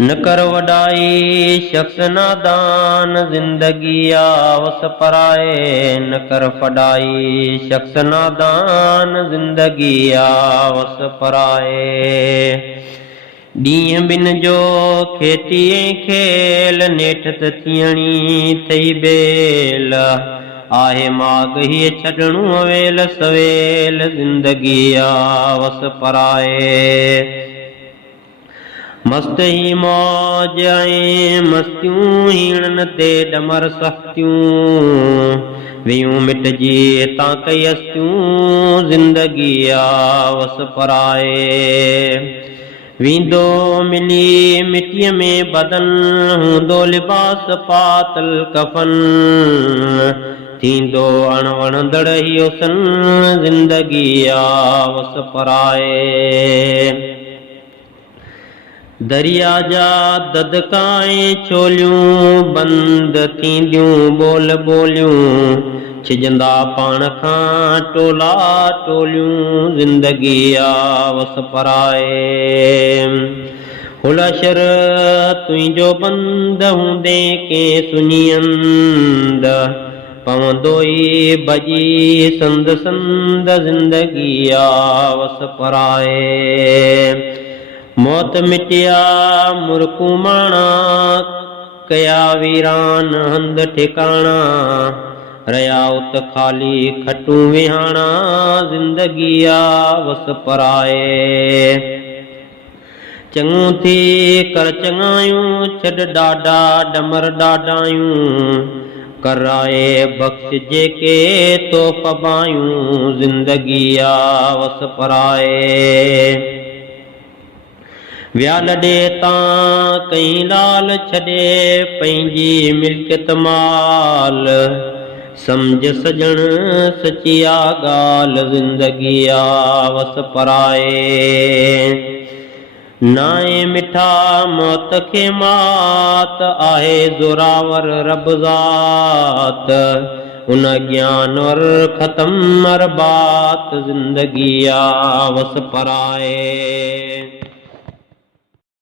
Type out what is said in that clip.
न कर वॾाई शख्स नादान जिंदगी आवस पराए। न कर फॾाई शख्स नादान जिंदगी आवस पराए। ॾींहं ॿिन जो खेती ऐं खेल नेठ त थियणी थई बेल। आहे माग हीअ छॾणु अवेल सवेल जिंदगी आवस पराए। मस्त ही मौज ऐं मस्तियूं हीणनि ते ॾमर सख़्तियूं। वियूं मिटजी हितां कई अस्तियूं जिंदगी आवस पराए। वींदो मिली मिटीअ में बदन हूंदो लिबास पातल कफन। थींदो अणवणंदड़ ही हुसन जिंदगी आवस पराए। दरिया जा ददकाएं छोलियूं बंद थींदियूं बोल ॿोलियूं। छिजंदा पाण खां टोला टोलियूं जिंदगी आवस पराए। हुलशर तुंहिंजो बंद हूंदे के सुञियंद। पवंदो ई भॼी संद संद जिंदगी आवस पराए। मौत मिटिया मुर्कू माणा कया वीरान हंध ठिकाणा। रया उत खाली खटूं विहाणा जिंदगी आवस पराए। चङूं थी कर चङायूं छॾ ॾाढा डमर ॾाढायूं। कराए बख़्श जेके तो पबायूं जिंदगी आवस पराए। विया लॾे तां कई लाल छॾे पंहिंजी मिल्कियत माल। सम्झ सजण सचिया ॻाल्हि जिंदगी आवस पराए। नाए मिठा मौत खे मात आहे ज़ोरावर रब ज़ात। उन ज्ञान और ख़त्म अरबात जिंदगी आवस पराए।